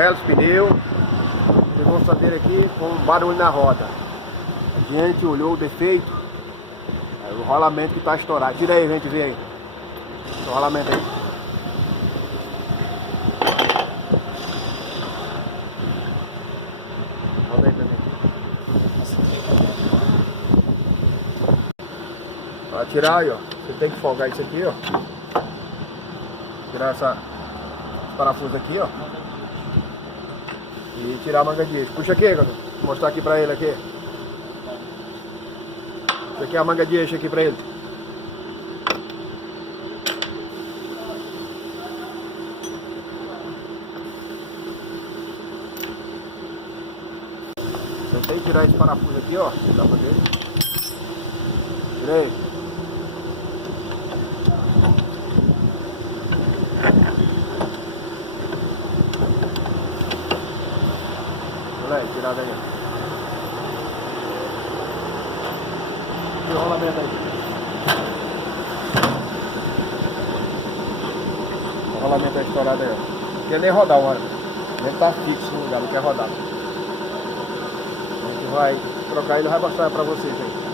velas, pneu. Demonstradeira aqui com barulho na roda. A gente olhou o defeito. Aí o rolamento que está estourado. Tira aí, a gente vê aí. O rolamento aí. Roda aí pra mim. Para tirar aí, ó. Você tem que folgar isso aqui, ó. Tirar esse parafuso aqui, ó. E tirar a manga de eixo. Puxa aqui, galera. Vou mostrar aqui pra ele aqui. Isso aqui é a manga de eixo aqui pra ele. Você tem que tirar esse parafuso aqui, ó. Dá pra ver. Tirei. Olha aí, tirada aí. E o rolamento aí. O rolamento é estourado aí, ó. Não quer nem rodar, mano. Nem tá fixo no lugar, não quer rodar. A gente vai trocar ele e vai mostrar pra vocês aí.